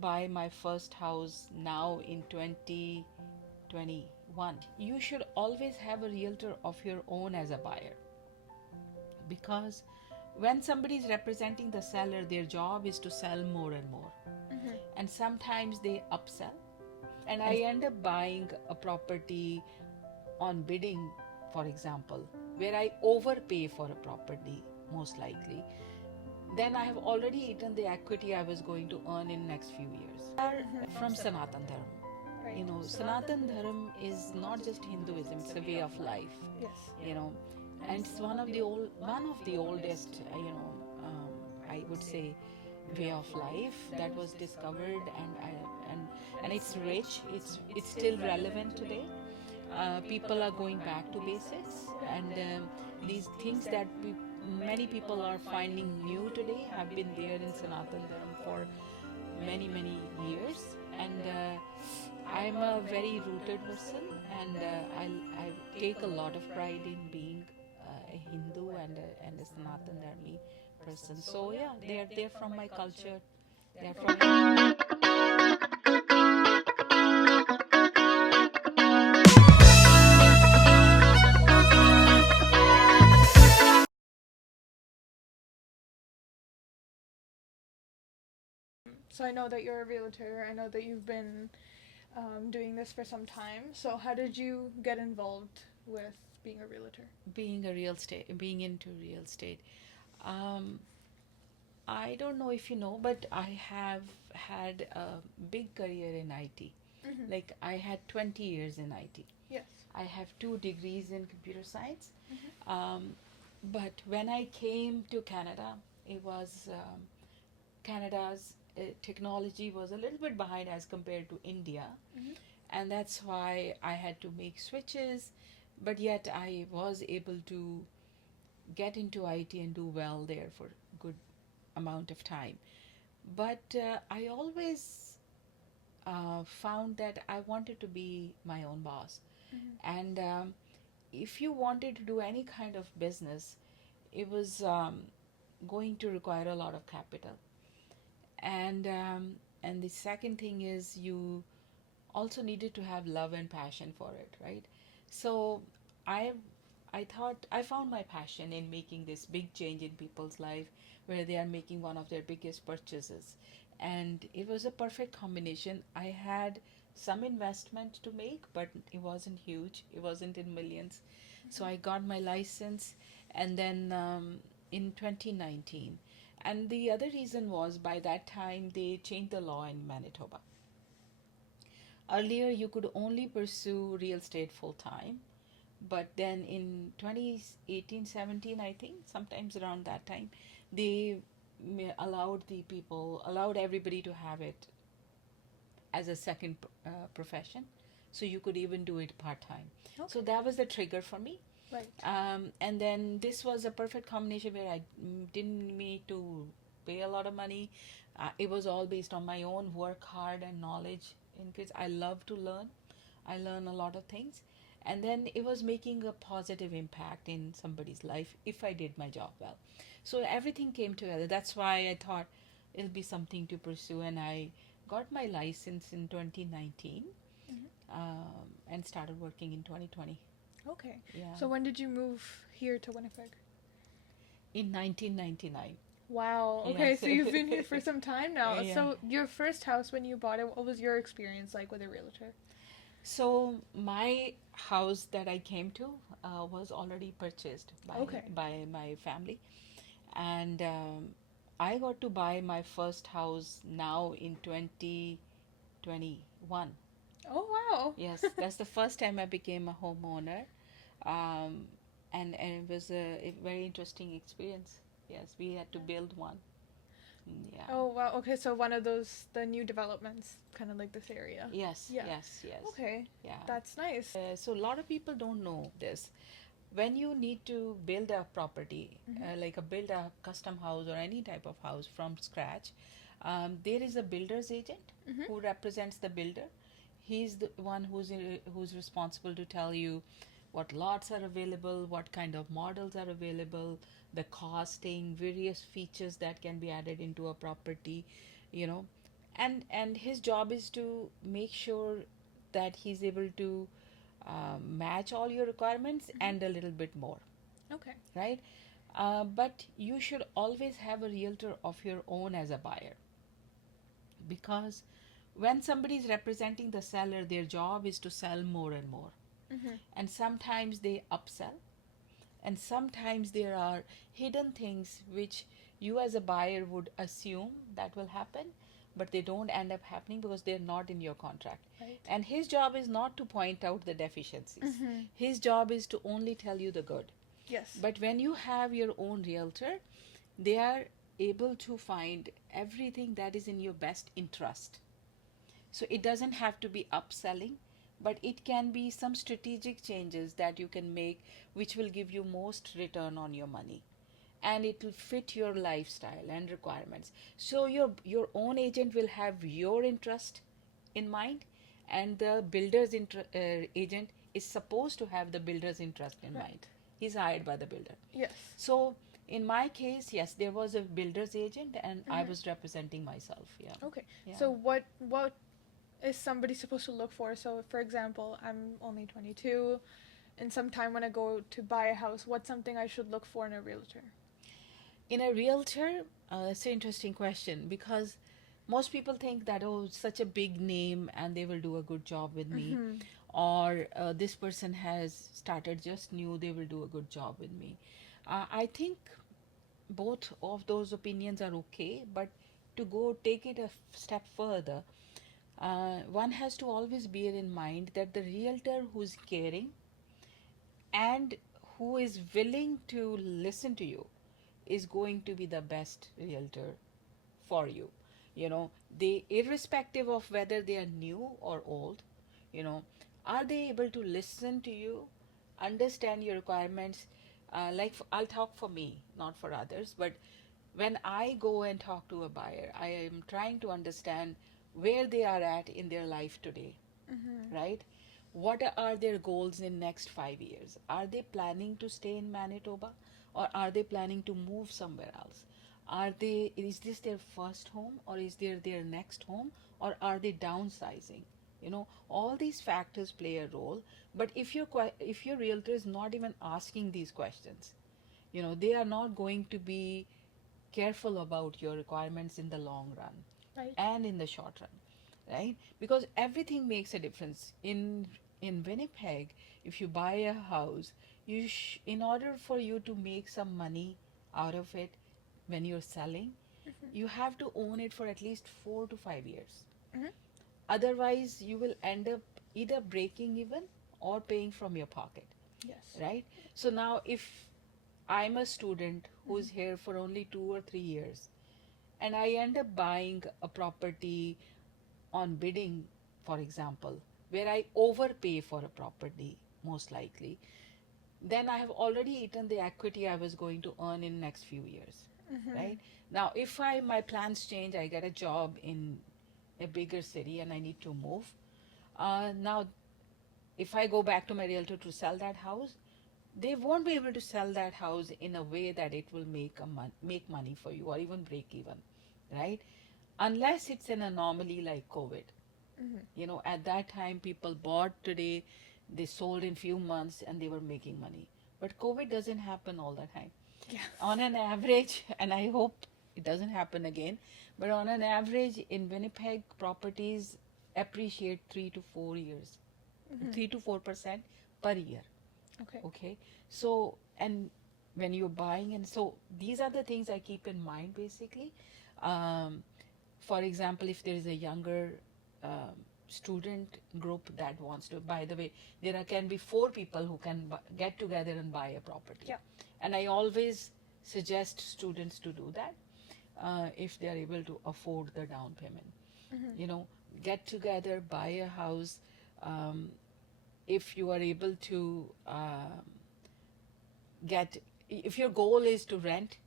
Buy my first house now in 2021. You should always have a realtor of your own as a buyer, because when somebody is representing the seller, their job is to sell more and more. And sometimes they upsell. And I end up buying a property on bidding, for example, where I overpay for a property, most likely. Then I have already eaten the equity I was going to earn in next few years. Are from Sanatan Dharma. Sanatan Dharma is not just Hinduism; it's a way of life. Yes. And it's one of the oldest, I would say, way of life that was discovered, and it's rich. It's still relevant today. People are going back to basics, and these things that many people are finding new today have been there in Sanatan Dharma for many years. And I'm a very rooted person, and I take a lot of pride in being a Hindu and a Sanatan Dharmi person. So yeah, they're from my culture. They're from. So I know that you're a realtor. I know that you've been doing this for some time. So how did you get involved with being a realtor? Being into real estate. Um, I don't know if you know, but I have had a big career in IT. Mm-hmm. Like I had 20 years in IT. Yes. I have 2 degrees in computer science. Mm-hmm. But when I came to Canada, it was Canada's technology was a little bit behind as compared to India, Mm-hmm. and that's why I had to make switches. But yet I was able to get into IT and do well there for good amount of time. But I always found that I wanted to be my own boss. Mm-hmm. And if you wanted to do any kind of business, it was going to require a lot of capital. And the second thing is you also needed to have love and passion for it, right? So I I thought I found my passion in making this big change in people's life where they are making one of their biggest purchases. And it was a perfect combination. I had some investment to make, but it wasn't huge. It wasn't in millions. So I got my license, and then in 2019. And the other reason was by that time they changed the law in Manitoba. Earlier, you could only pursue real estate full time, but then in 2018-17, I think, sometimes around that time, they allowed everybody to have it as a second profession. So you could even do it part time. Okay. So that was the trigger for me. Right. And then this was a perfect combination where I didn't need to pay a lot of money. It was all based on my own work hard and knowledge increase. I love to learn. I learn a lot of things. And then it was making a positive impact in somebody's life if I did my job well. So everything came together. That's why I thought it'll be something to pursue. And I got my license in 2019, Mm-hmm. and started working in 2020. Okay. Yeah. So when did you move here to Winnipeg? In 1999. Wow. Okay, Yes. so you've been here for some time now. Yeah. So your first house when you bought it, what was your experience like with a realtor? So my house that I came to was already purchased Okay. by my family, and I got to buy my first house now in 2021. Oh wow. Yes, that's the first time I became a homeowner, um, and it was a very interesting experience. Yes, we had to build one. Yeah. Oh wow. Okay, so one of those the new developments, kind of like this area. Yes, Yeah. yes. Okay. Yeah. That's nice. So a lot of people don't know this. When you need to build a property, Mm-hmm. like build a custom house or any type of house from scratch, there is a builder's agent Mm-hmm. who represents the builder. He's the one who's responsible to tell you what lots are available, what kind of models are available, the costing, various features that can be added into a property, you know. and his job is to make sure that he's able to match all your requirements and a little bit more, Okay. right? But you should always have a realtor of your own as a buyer, because when somebody is representing the seller, their job is to sell more and more. Mhm. And sometimes they upsell, and sometimes there are hidden things which you as a buyer would assume that will happen, but they don't end up happening because they're not in your contract. Right. And his job is not to point out the deficiencies. Mhm. His job is to only tell you the good. Yes. But when you have your own realtor, they are able to find everything that is in your best interest. So it doesn't have to be upselling, but it can be some strategic changes that you can make which will give you most return on your money, and it will fit your lifestyle and requirements. So your own agent will have your interest in mind, and the agent is supposed to have the builder's interest in Right. mind. He's hired by the builder. Yes. So in my case, yes, there was a builder's agent, and I Mhm. was representing myself. Yeah. Okay. Yeah. So what is somebody supposed to look for? So for example, I'm only 22, and sometime when I go to buy a house, what's something I should look for in a realtor? In a realtor, it's an interesting question, because most people think that, oh, such a big name and they will do a good job with me, Mhm. or this person has started just new, they will do a good job with me. I think both of those opinions are okay, but to go take it a step further, one has to always bear in mind that the realtor who's caring and who is willing to listen to you is going to be the best realtor for you. You know, they, irrespective of whether they are new or old, you know, are they able to listen to you, understand your requirements? I'll talk for me, not for others, but when I go and talk to a buyer, I am trying to understand where they are at in their life today, Mhm. right? What are their goals in next 5 years? Are they planning to stay in Manitoba, or are they planning to move somewhere else? Is this their first home, or is there their next home, or are they downsizing? You know, all these factors play a role. But if your realtor is not even asking these questions, you know, they are not going to be careful about your requirements in the long run Right. and in the short run, right? Because everything makes a difference in Winnipeg. If you buy a house, in order for you to make some money out of it when you're selling, Mhm. you have to own it for at least 4 to 5 years. Mhm. Otherwise you will end up either breaking even or paying from your pocket, Yes. right? So now if I'm a student who's Mhm. here for only 2 or 3 years, and I end up buying a property on bidding, for example, where I overpay for a property, most likely, then I have already eaten the equity I was going to earn in next few years, Mhm. right? Now, if my plans change, I get a job in a bigger city and I need to move. Now, if I go back to my realtor to sell that house, they won't be able to sell that house in a way that it will make money for you or even break even, right? Unless it's an anomaly like COVID. Mhm. You know, at that time, people bought today, they sold in few months, and they were making money. But COVID doesn't happen all the time. Yes. On an average, and I hope it doesn't happen again, but on an average in Winnipeg, properties appreciate 3 to 4 years, Mhm. 3 to 4% per year. Okay. Okay, so and when you're buying, and so these are the things I keep in mind basically. Um, for example, if there is a younger student group that wants to, by the way, can be 4 people who can get together and buy a property, Yeah. and I always suggest students to do that if they are able to afford the down payment. Mhm. You know, get together, buy a house. Um, if you are able to get, if your goal is to rent,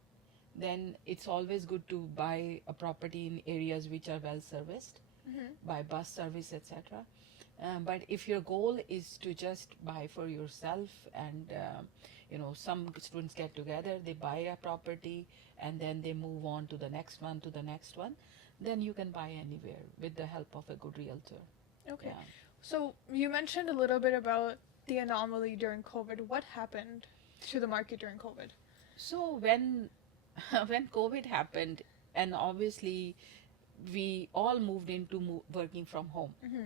then it's always good to buy a property in areas which are well serviced Mhm. by bus service, etc. But if your goal is to just buy for yourself, and you know, some students get together, they buy a property, and then they move on to the next one, to the next one. then you can buy anywhere with the help of a good realtor. Okay. Yeah. So you mentioned a little bit about the anomaly during COVID. What happened to the market during COVID? So when when COVID happened, and obviously we all moved into working from home, Mm-hmm.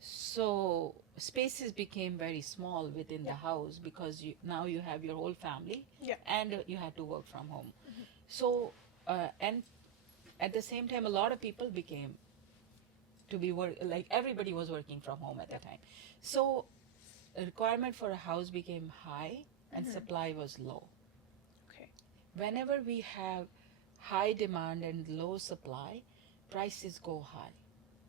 so spaces became very small within Yeah. the house because now you have your whole family, Yeah. and you had to work from home. Mm-hmm. So and at the same time, a lot of people became to be like everybody was working from home at Yeah. the time. So the requirement for a house became high and Mm-hmm. supply was low. Okay. Whenever we have high demand and low supply, prices go high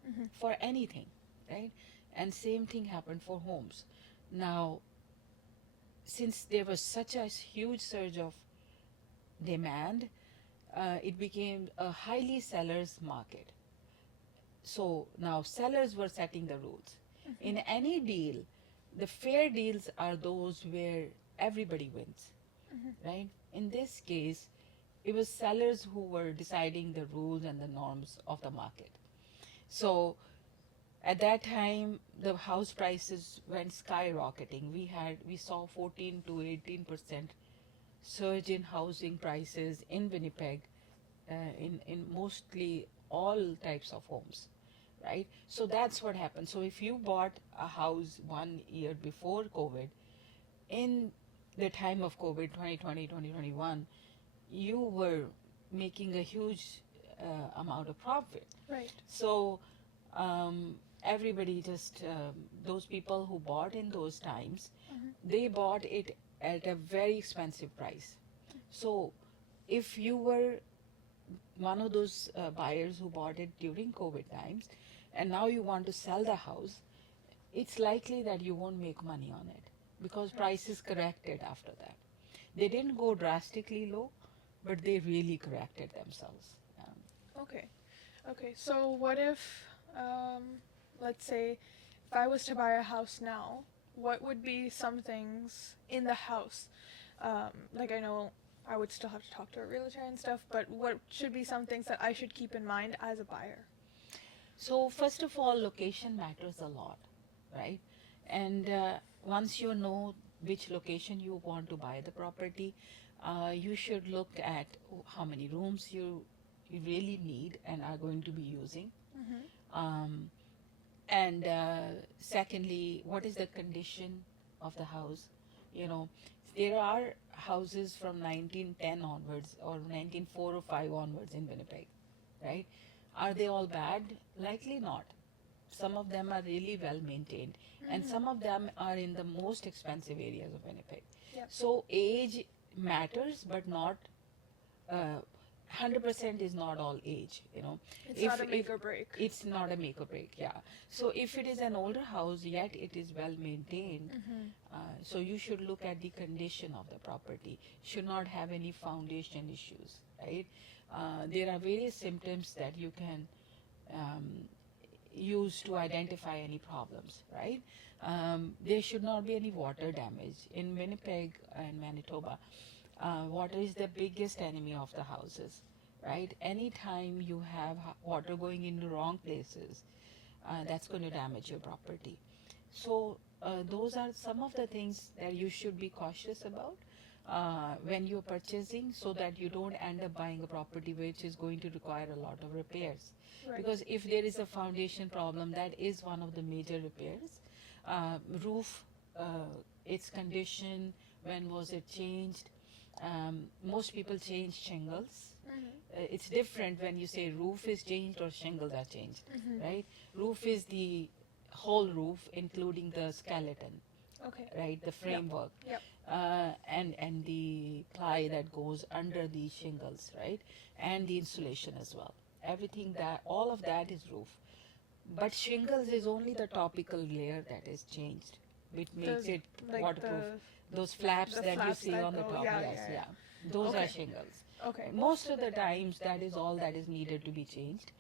Mm-hmm. for anything, right? And same thing happened for homes. Now, since there was such a huge surge of demand, it became a highly sellers market. So now sellers were setting the rules. Mm-hmm. In any deal, the fair deals are those where everybody wins, Mm-hmm. right? In this case, it was sellers who were deciding the rules and the norms of the market. So at that time, the house prices went skyrocketing. We saw 14 to 18% surge in housing prices in Winnipeg, in mostly all types of homes, right? So that's what happened. So if you bought a house 1 year before COVID, in the time of COVID, 2020, 2021, you were making a huge amount of profit. Right. So everybody just, those people who bought in those times, Mm-hmm. they bought it at a very expensive price. So if you were one of those buyers who bought it during COVID times, and now you want to sell the house, it's likely that you won't make money on it because prices corrected after that. They didn't go drastically low, but they really corrected themselves. Okay. Okay. So what if, um, let's say, if I was to buy a house now, what would be some things in the house? Like I know I would still have to talk to a realtor and stuff, but what should be some things that I should keep in mind as a buyer? So first of all, location matters a lot, right? And once you know which location you want to buy the property, you should look at how many rooms you really need and are going to be using. Mm-hmm. Um, and secondly, what is the condition of the house? You know, there are houses from 1910 onwards or 1904 or 5 onwards in Winnipeg, right? Are they all bad? Likely not. Some of them are really well maintained, and some of them are in the most expensive areas of Winnipeg. Yep. So age matters, but not 100% is not all age. It's not a make or break. It's not a make or break. Yeah. So if it is an older house, yet it is well maintained, so you should look at the condition of the property. Should not have any foundation issues, right? There are various symptoms that you can use to identify any problems, right? There should not be any water damage. In Winnipeg and Manitoba, water is the biggest enemy of the houses, right? Anytime you have water going into wrong places, that's going to damage your property. So those are some of the things that you should be cautious about when you're purchasing, so that you don't end up buying a property which is going to require a lot of repairs. Right. Because if there is a foundation problem, that is one of the major repairs. Roof, its condition, when was it changed? Most people change shingles. It's different when you say roof is changed or shingles are changed, right? Roof is the whole roof, including the skeleton, Okay. right? The framework, Yep. and the ply that goes under the shingles, right? And the insulation as well. Everything that, all of that is roof. But shingles is only the topical layer that is changed, which makes it like waterproof. Those flaps the that you flaps see that on the go- top, yeah, yes, yeah, yeah. Those Okay. are shingles. Okay. Most of the times, that is all that is needed to be changed.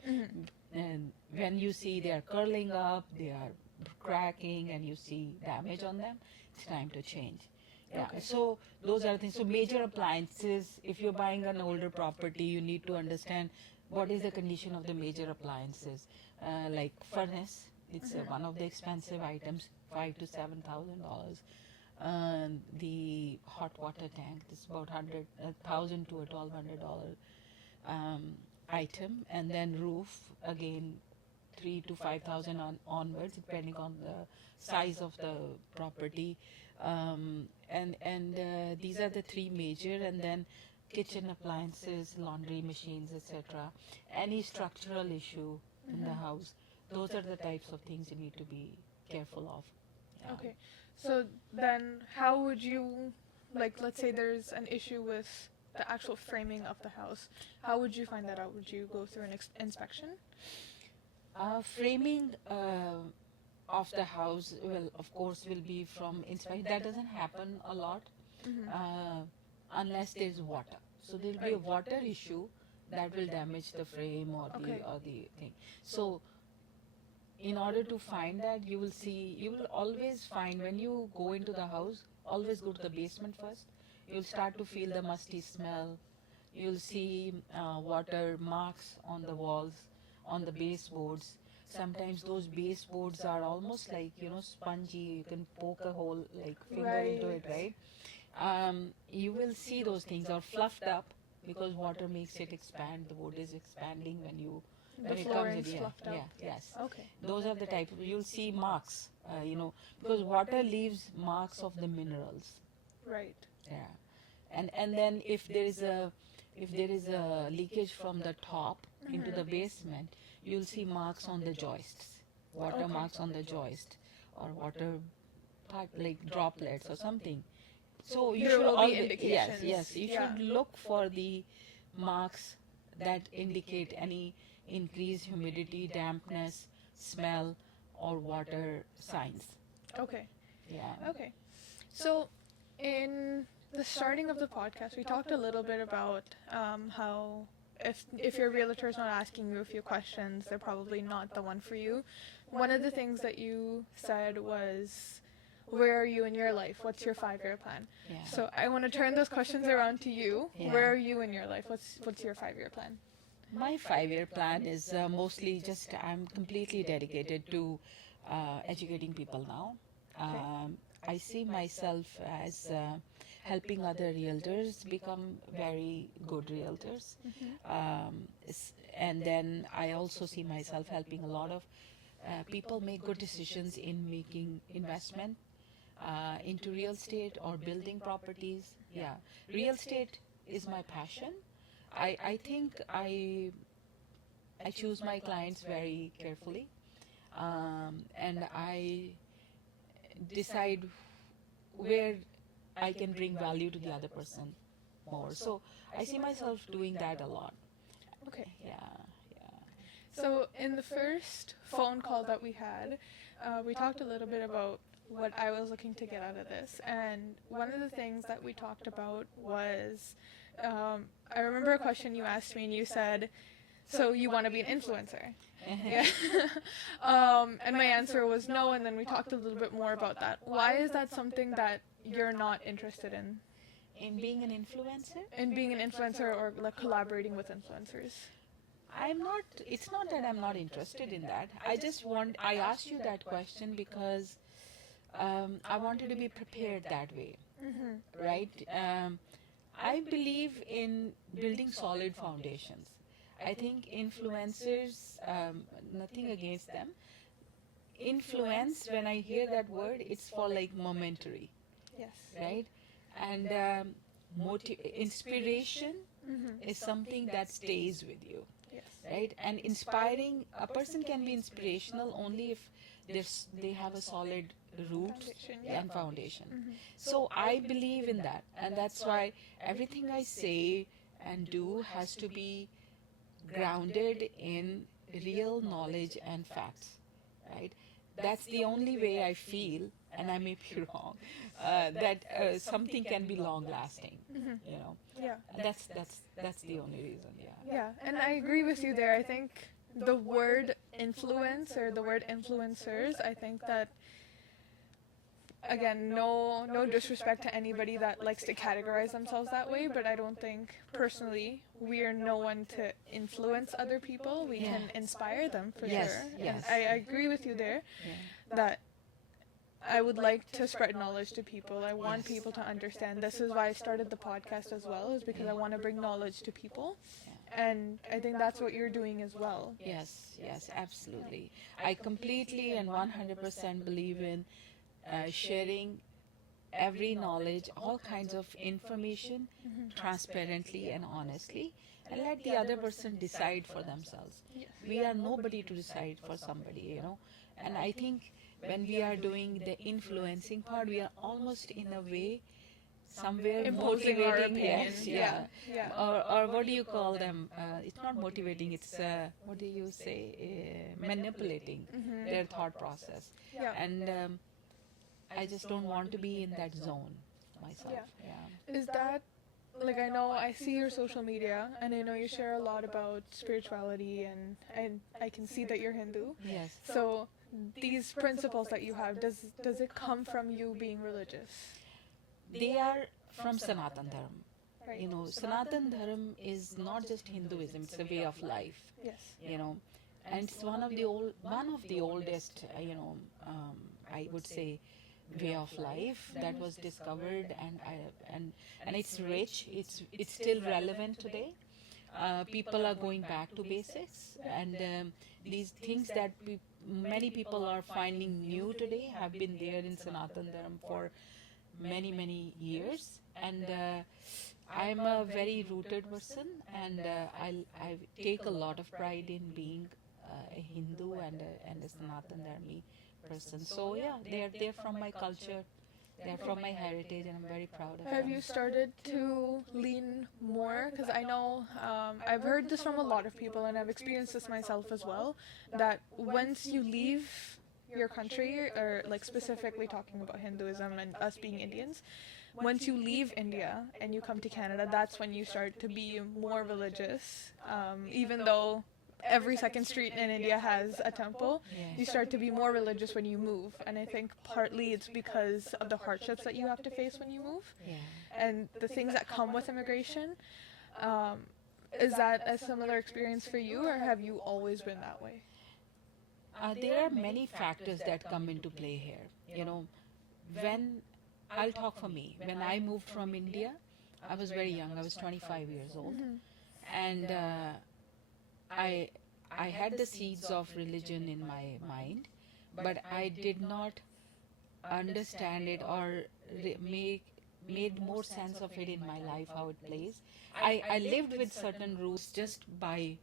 And when you see they are curling up, they are cracking, and you see damage on them, it's time to change. Yeah. Okay. So those are things. So major appliances, if you're buying an older property, you need to understand what is the condition of the major appliances, like furnace. It's one of the expensive items, $5,000 to $7,000. The hot water tank, it's about 100,000 to a $1,200 item, and then roof again, 3 to 5,000 onwards, depending on the size of the property. And these are the three major, and then kitchen appliances, laundry machines, etc. Any structural issue in the house, those are the types of things you need to be careful of. Yeah. Okay. So then how would you, like, let's say there's an issue with the actual framing of the house. How would you find that out? Would you go through an inspection? Framing of the house will, of course, will be from inside. That doesn't happen a lot unless there's water. So there'll be a water issue that will damage the frame or the thing. So in order to find that, you will always find, when you go into the house, always go to the basement first. You'll start to feel the musty smell. You'll see water marks on the walls, on the baseboards. Sometimes those baseboards are almost like, spongy. You can poke a hole, like finger into it, right? You will see those things are fluffed up because water makes it expand. The wood is expanding when it comes in. Yes. Okay. Those are the type. You'll see marks, because water leaves marks of the minerals. Right. Yeah, and then if there is a leakage from the top into the basement, you'll see marks on the joists, water marks on the joist, or water like droplets or something. So you There should will be always, indications. yes, you should look for the marks that indicate any increased humidity, dampness, smell, or water signs. Okay. Yeah. Okay. So in the starting of the podcast, we talked a little bit about how if your realtor is not asking you a few questions, they're probably not the one for you. One of the things that you said was, where are you in your life? What's your 5-year plan? Yeah. So I want to turn those questions around to you. Yeah. Where are you in your life? What's your 5-year plan? My 5-year plan is mostly just, I'm completely dedicated to educating people now. I see myself as helping other realtors become very good realtors. And then I also see myself helping a lot of people make good decisions in making investment into real estate or building properties. Yeah, real estate is my passion. I think I choose my clients very carefully, and I decide where I can bring value to the other person more. So I see myself doing that a lot. Okay. Yeah. So in the first phone call that we had, we talked a little bit about what I was looking to get out of this. And one of the things that we talked about was, I remember a question you asked me, and you said, so you want to be an influencer? Yeah. And my answer was no, and then we talked a little bit more about that. Why is that something that you're not interested in? In being an influencer? In being an influencer, or like collaborating with influencers? It's not that I'm not interested in that. I asked you that question because I wanted to be prepared that way, right? I believe in building solid foundations. I think influencers, nothing against them. Influence, when I hear that word, it's for like momentary, Yes. right? And inspiration is something that stays with you. Yes. Right? And inspiring, a person can be inspirational only if they have a solid root Foundation, and foundation. So I believe in that, and that's why everything I say and do has to be grounded in real knowledge and facts, right? That's the only way I feel, and I may be wrong, that something can be long lasting, Yeah. And that's the only reason. Yeah, and I agree with you there. I think the word influence or the word influencers, I think that again, no disrespect to anybody that likes to categorize themselves that way, but I don't think personally we are no one to influence other people. We can inspire them for Yes, sure. yes. And I agree with you there Yeah. that I would like to spread knowledge to people. I want people to understand. This is why I started the podcast as well, is because I want to bring knowledge to people. And I think that's what you're doing as well. Yes, yes, absolutely. I completely and 100% believe in sharing every knowledge, all kinds of information, transparently and honestly, and let the other person decide for themselves. Yes. We are nobody to decide for somebody. And I think when we are doing the influencing part, we are almost in a way somewhere Imposing our motivating. opinion. Yes, Yeah. Yeah. or what do you call them? It's not motivating. It's what do you say? Manipulating their thought process. Yeah. And I just don't want to be in that zone myself. Yeah. Yeah. Is that, like, I know I see your social media and I know you share a lot about spirituality, and I can see that you're Hindu. Yes. So these principles that you have, does it come from you being religious? They are from Sanatan Dharma. Right. Sanatan Dharma is not just Hinduism; it's a way of life. Yes. And it's one of the oldest, I would say, way of life that was discovered, and it's rich. It's still relevant today. People are going back to basics, and these things that many people are finding new today have been there in Sanatan Dharma for many years. And I'm a very rooted person, and I take a lot of pride in being a Hindu and a Sanatan Dharmi person. So yeah, they're from my culture, they're from my heritage, and I'm very proud of Have them. you started to lean more? Because I know I've heard this from a lot of people, and I've experienced this myself as well, that once you leave your country, or like specifically talking about Hinduism and us being Indians, once you leave India and you come to Canada, that's when you start to be more religious. Even though every second street in India has a temple, you start to be more religious when you move. And I think partly it's because of the hardships that you have to face when you move Yeah. and the things that come with immigration. Is that a similar experience for you, or have you always been that way? There are many factors that come into play here. When I'll talk for me. When I moved from India, I was very young. I was 25 years old, and I had the seeds of religion in my mind, but I did not understand it or made more sense of it in my life, how it plays. I lived with certain rules just by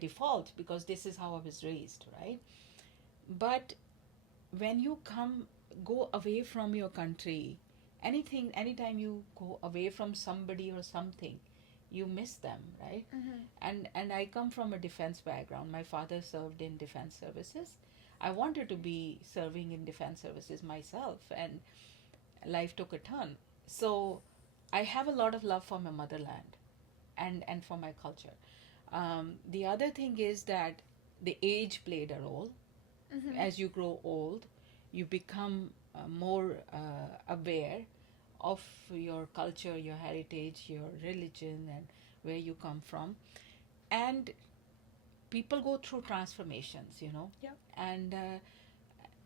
default, because this is how I was raised, right? But when you go away from your country, anytime you go away from somebody or something, you miss them, right? And I come from a defense background. My father served in defense services. I wanted to be serving in defense services myself, and life took a turn. So I have a lot of love for my motherland and for my culture. The other thing is that the age played a role. As you grow old, you become more aware of your culture, your heritage, your religion, and where you come from. And people go through transformations. Yeah.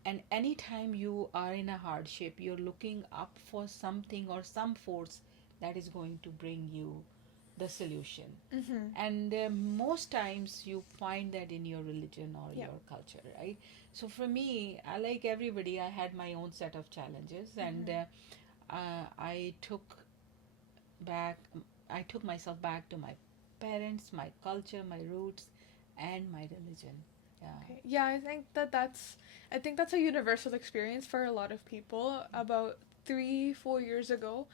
And anytime you are in a hardship, you're looking up for something or some force that is going to bring you the solution. And most times you find that in your religion or your culture, right? So for me, like everybody, I had my own set of challenges, and I took myself back to my parents, my culture, my roots, and my religion. Yeah. Okay. Yeah, I think that's a universal experience for a lot of people. About 3-4 years ago,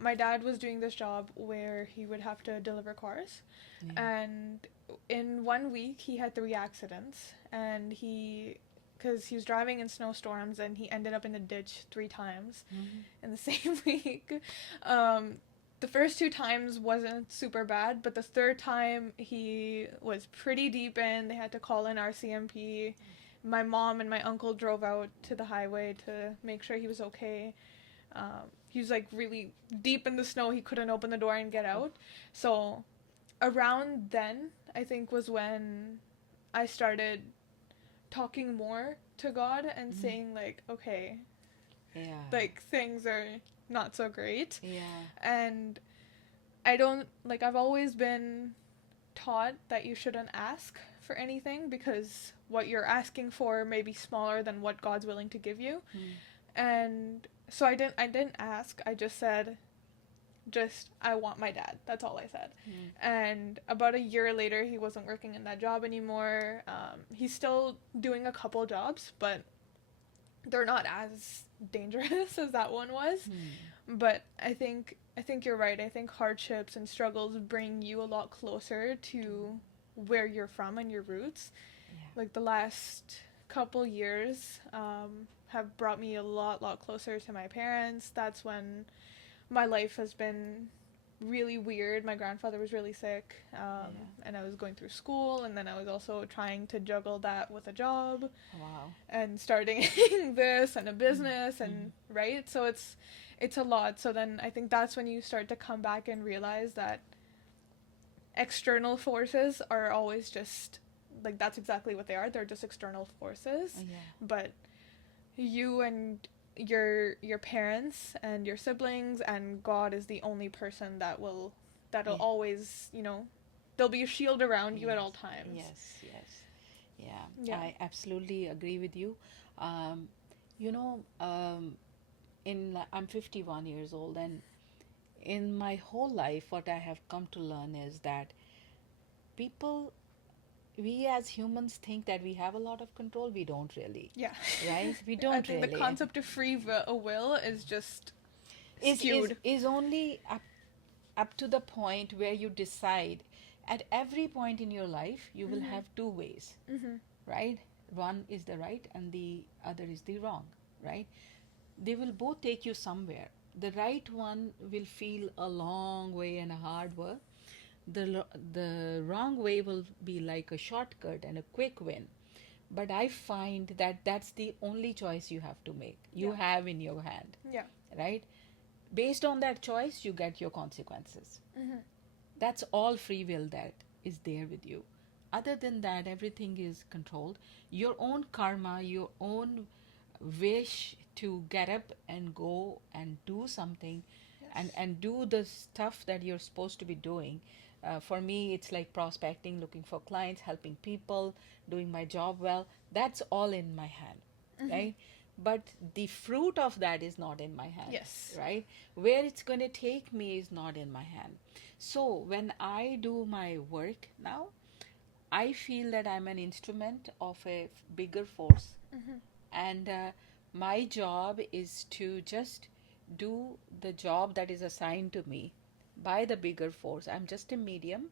my dad was doing this job where he would have to deliver cars, and in 1 week he had 3 accidents, and because he was driving in snowstorms, and he ended up in a ditch 3 times in the same week. The first 2 times wasn't super bad, but the third time he was pretty deep in. They had to call in RCMP, my mom and my uncle drove out to the highway to make sure he was okay. He was like really deep in the snow. He couldn't open the door and get out. So around then, I think, was when I started talking more to God and saying like, okay, Yeah. like things are not so great. Yeah. And I don't like, I've always been taught that you shouldn't ask for anything because what you're asking for may be smaller than what God's willing to give you. And so I didn't ask. I just said, I want my dad. That's all I said. And about a year later, he wasn't working in that job anymore. He's still doing a couple jobs, but they're not as dangerous as that one was. But I think you're right. I think hardships and struggles bring you a lot closer to where you're from and your roots. Yeah. Like the last couple years have brought me a lot closer to my parents. That's when my life has been really weird. My grandfather was really sick, and I was going through school, and then I was also trying to juggle that with a job. Wow. And starting this and a business, and right? So it's a lot. So then I think that's when you start to come back and realize that external forces are always just, like, that's exactly what they are. They're just external forces. Yeah. But you and your parents and your siblings and God is the only person that'll always, there'll be a shield around you at all times. Yes. Yeah. I absolutely agree with you. You know, I'm 51 years old, and in my whole life, what I have come to learn is that we as humans think that we have a lot of control. We don't really. Yeah. Right? We don't I think really. the concept of free will is just skewed. Is only up to the point where you decide. At every point in your life, you will have two ways, right? One is the right and the other is the wrong, right? They will both take you somewhere. The right one will feel a long way and a hard work. The wrong way will be like a shortcut and a quick win. But I find that that's the only choice you have to make. You have in your hand, right? Based on that choice, you get your consequences. That's all free will that is there with you. Other than that, everything is controlled. Your own karma, your own wish to get up and go and do something, and do the stuff that you're supposed to be doing. For me, it's like prospecting, looking for clients, helping people, doing my job well. That's all in my hand, right? But the fruit of that is not in my hand. Yes. Right? Where it's going to take me is not in my hand. So when I do my work now, I feel that I'm an instrument of a bigger force. And my job is to just do the job that is assigned to me by the bigger force. I'm just a medium,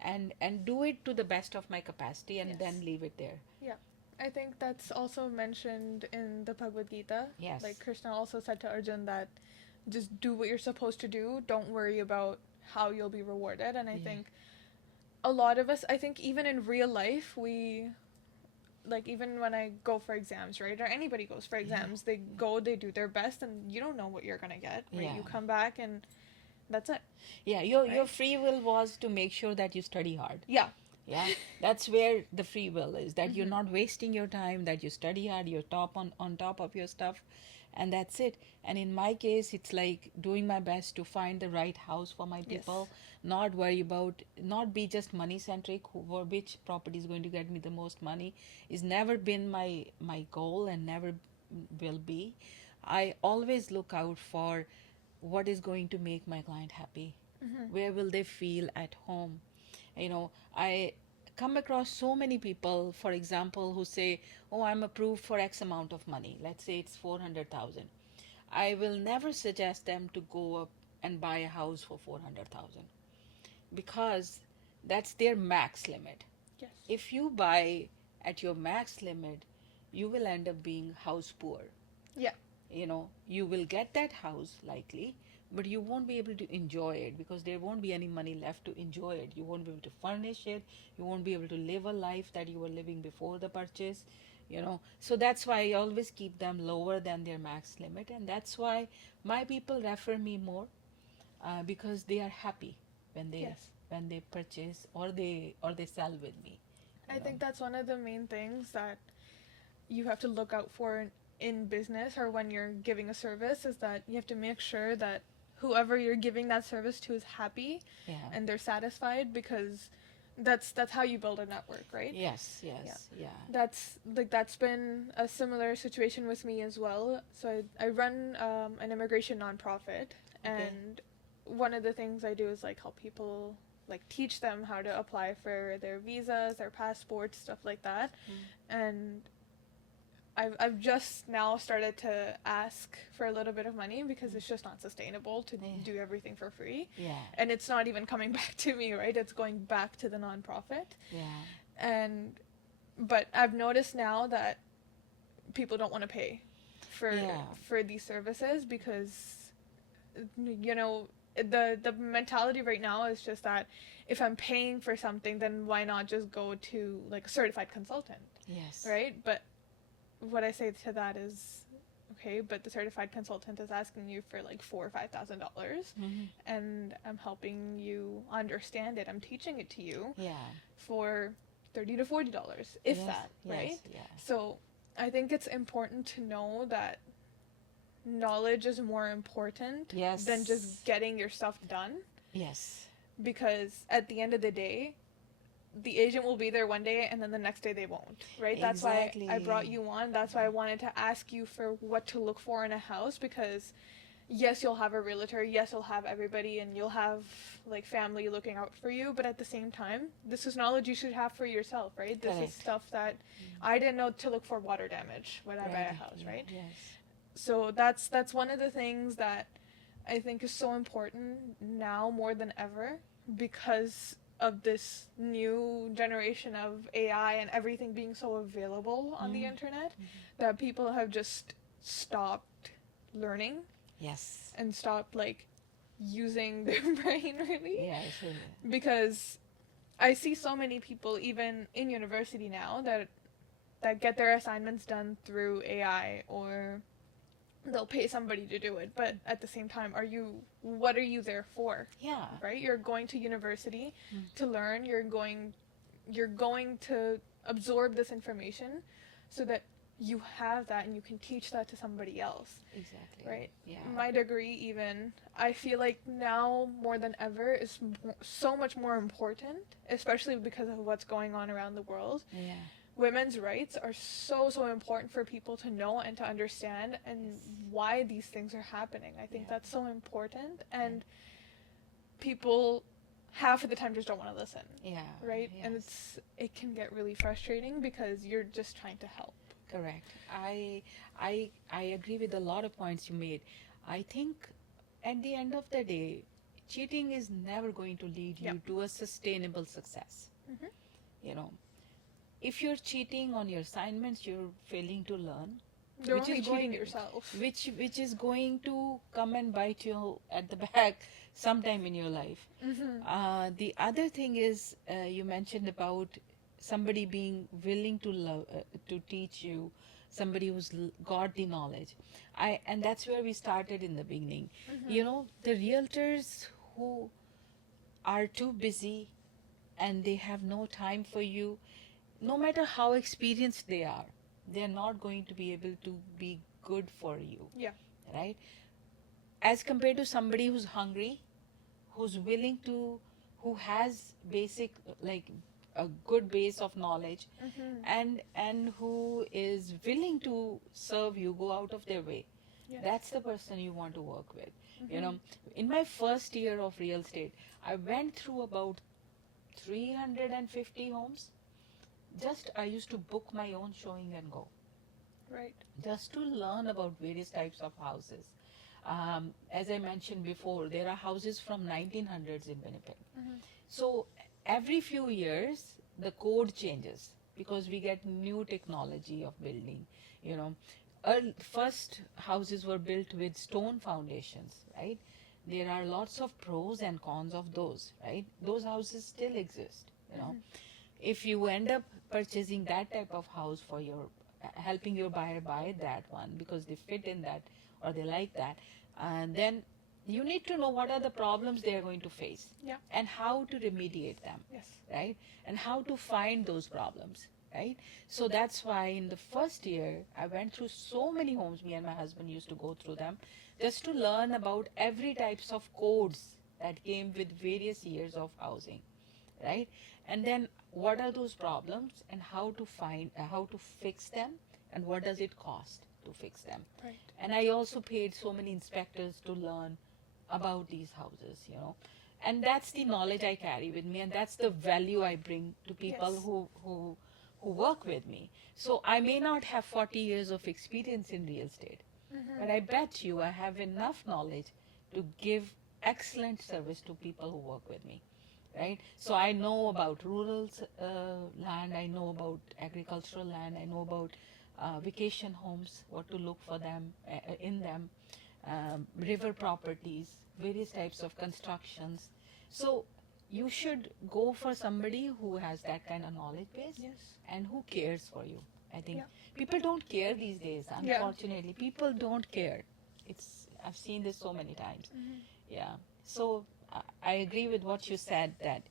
and do it to the best of my capacity, and then leave it there. Yeah. I think that's also mentioned in the Bhagavad Gita. Yes. Like Krishna also said to Arjun that just do what you're supposed to do. Don't worry about how you'll be rewarded. And I think a lot of us, I think even in real life, like even when I go for exams, right? Or anybody goes for exams, they do their best, and you don't know what you're going to get. Right? Yeah. You come back and that's it. Yeah, your free will was to make sure that you study hard. Yeah. Yeah, that's where the free will is, that you're not wasting your time, that you study hard, you're on top of your stuff, and that's it. And in my case, it's like doing my best to find the right house for my people, not worry about, not be just money centric, which property is going to get me the most money is never been my goal and never will be. I always look out for what is going to make my client happy. Where will they feel at home? I come across so many people, for example, who say, oh, I'm approved for X amount of money. Let's say it's 400,000. I will never suggest them to go up and buy a house for 400,000 because that's their max limit. Yes. If you buy at your max limit, you will end up being house poor. Yeah. You will get that house likely, but you won't be able to enjoy it because there won't be any money left to enjoy it. You won't be able to furnish it. You won't be able to live a life that you were living before the purchase, you know. So that's why I always keep them lower than their max limit, and that's why my people refer me more, because they are happy when they Yes. purchase or they sell with me. I You know. think that's one of the main things that you have to look out for in business or when you're giving a service, is that you have to make sure that whoever you're giving that service to is happy Yeah. and they're satisfied, because that's how you build a network, right? Yes. Yeah. Yes. Yeah. That's been a similar situation with me as well. So I run an immigration nonprofit, Okay. and one of the things I do is like help people, like teach them how to apply for their visas, their passports, stuff like that. And I've just now started to ask for a little bit of money because it's just not sustainable to Yeah. do everything for free. Yeah. And it's not even coming back to me, right? It's going back to the nonprofit. Yeah. But I've noticed now that people don't want to pay for Yeah. for these services because, you know, the mentality right now is just that if I'm paying for something, then why not just go to like a certified consultant, Yes. right? But what I say to that is, okay, but the certified consultant is asking you for like $4,000 or $5,000, Mm-hmm. and I'm helping you understand it. I'm teaching it to you Yeah. for $30 to $40, if Yes. that, right? Yes. Yeah. So I think it's important to know that knowledge is more important Yes. than just getting your stuff done, Yes. because at the end of the day, the agent will be there one day and then the next day they won't, right? That's why I Exactly. brought you on. That's why I wanted to ask you for what to look for in a house, because yes, you'll have a realtor, yes, you'll have everybody, and you'll have like family looking out for you, but at the same time, this is knowledge you should have for yourself, right? This is Correct. stuff that I didn't know to look for water damage when I buy a Right. house, Yeah. right? Yes. So that's one of the things that I think is so important now more than ever, because of this new generation of AI and everything being so available on the internet, that people have just stopped learning Yes. and stopped like using their brain, really. Yes. Because I see so many people even in university now that get their assignments done through AI, or they'll pay somebody to do it, but at the same time, what are you there for? Yeah. Right? You're going to university Mm. to learn. You're going to absorb this information so that you have that and you can teach that to somebody else, Exactly. right? Yeah. My degree, even, I feel like now more than ever is so much more important, especially because of what's going on around the world. Yeah. Women's rights are so important for people to know and to understand, and why these things are happening. I think Yeah. that's so important, and people half of the time just don't want to listen, Yeah. right? And Yes. it can get really frustrating because you're just trying to help. Correct. I agree with a lot of points you made. I think at the end of the day, cheating is never going to lead you Yeah. to a sustainable success. Mhm. You know, if you're cheating on your assignments, you're failing to learn, You're which only is cheating going yourself. which is going to come and bite you at the back sometime in your life. Mm-hmm. The other thing is, you mentioned about somebody being willing to to teach you, somebody who's got the knowledge. And that's where we started in the beginning. Mm-hmm. You know, the realtors who are too busy and they have no time for you, no matter how experienced they are, they're not going to be able to be good for you. Yeah. Right? As compared to somebody who's hungry, who's willing to, who has basic, like a good base of knowledge, Mm-hmm. and who is willing to serve you, go out of their way. Yes. That's the person you want to work with. Mm-hmm. You know, in my first year of real estate, I went through about 350 homes. Just I used to book my own showing and go, Right. just to learn about various types of houses. As I mentioned before, there are houses from 1900s in Winnipeg. Mm-hmm. So every few years, the code changes because we get new technology of building. You know, first houses were built with stone foundations, right? there are lots of pros and cons of those, right? Those houses still exist, you know. If you end up purchasing that type of house for your, helping your buyer buy that one because they fit in that or they like that, and then you need to know what are the problems they are going to face Yeah. and how to remediate them, Yes. right? And how to find those problems, right? So that's why in the first year, I went through so many homes. Me and my husband used to go through them just to learn about every types of codes that came with various years of housing, right? And then what are those problems and how to find, how to fix them, and what does it cost to fix them. Right. And I also paid so many inspectors to learn about these houses, you know. And that's the knowledge I carry with me, and that's the value I bring to people Yes. who work with me. So I may not have 40 years of experience in real estate, but I bet you I have enough knowledge to give excellent service to people who work with me, right? So I know about rural land, I know about agricultural land, I know about vacation homes, what to look for them in them, river properties, various types of constructions. So you should go for somebody who has that kind of knowledge base Yes. and who cares for you. I think Yeah. people don't care these days. Yeah. Unfortunately, people don't care. I've seen this so many times. Yeah. So I agree with what you said, that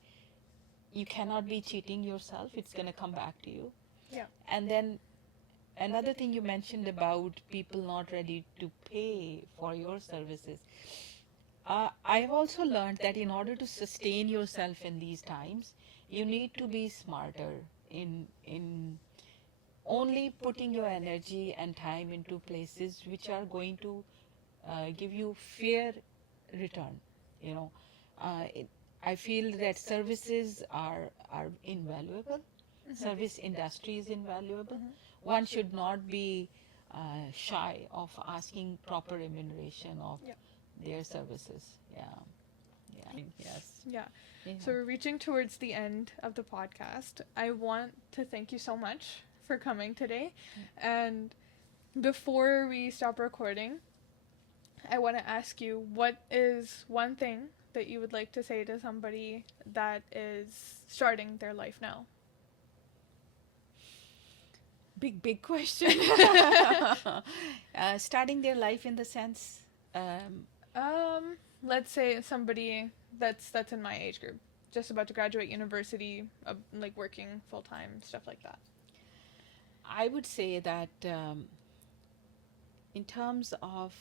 you cannot be cheating yourself. It's going to come back to you. Yeah. And then another thing you mentioned about people not ready to pay for your services. I've also learned that in order to sustain yourself in these times, you need to be smarter in only putting your energy and time into places which are going to give you fair return. You know, I feel that services are invaluable. Service industry is invaluable. One should not be shy of asking proper remuneration of Yeah. their services. Yeah, yeah, yes. Yeah. Yeah. So we're reaching towards the end of the podcast. I want to thank you so much for coming today. And before we stop recording, I want to ask you, what is one thing that you would like to say to somebody that is starting their life now? Big question. Starting their life in the sense, Let's say somebody that's in my age group, just about to graduate university, like working full time, stuff like that. I would say that in terms of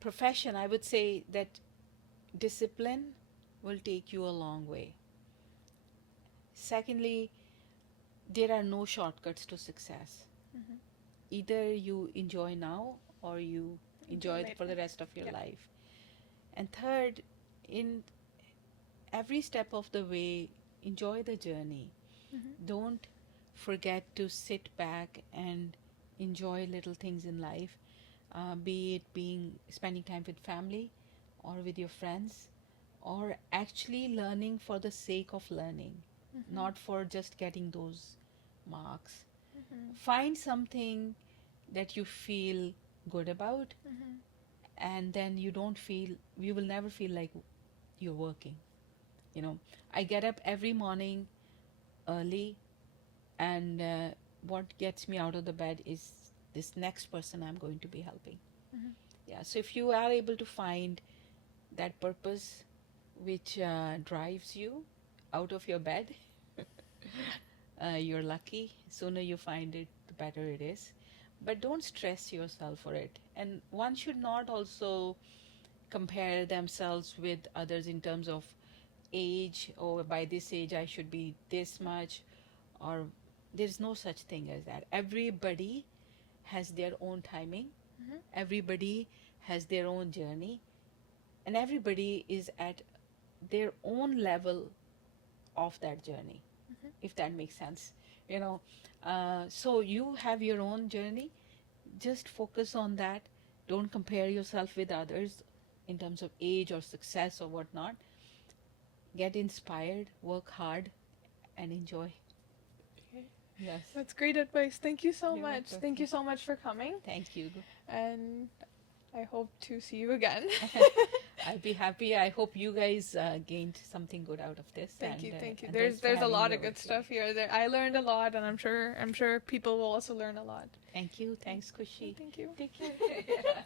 profession, I would say that discipline will take you a long way. Secondly, there are no shortcuts to success. Mhm. Either you enjoy now or you enjoy it for the Later. rest of your Yeah. life. And third, in every step of the way, enjoy the journey. Don't forget to sit back and enjoy little things in life, be it being spending time with family or with your friends, or actually learning for the sake of learning, not for just getting those marks. Find something that you feel good about, and then you will never feel like you're working. You know, I get up every morning early, and what gets me out of the bed is this next person I'm going to be helping. Yeah, so if you are able to find that purpose which drives you out of your bed, you're lucky. Sooner you find it, the better it is. But don't stress yourself for it. And one should not also compare themselves with others in terms of age, or by this age I should be this much, or there's no such thing as that. Everybody has their own timing, everybody has their own journey, and everybody is at their own level of that journey, if that makes sense. You know, so you have your own journey, just focus on that. Don't compare yourself with others in terms of age or success or whatnot. Get inspired, work hard, and enjoy. Okay. Yes. That's great advice. Thank you so You're much. welcome. Thank you so much for coming. Thank you. And I hope to see you again. I'll be happy. I hope you guys gained something good out of this. Thank you. and Thanks for there's a having lot me of over good here. stuff here. I learned a lot, and I'm sure people will also learn a lot. Thank you. Thanks, Khushi. Thank you. Take care.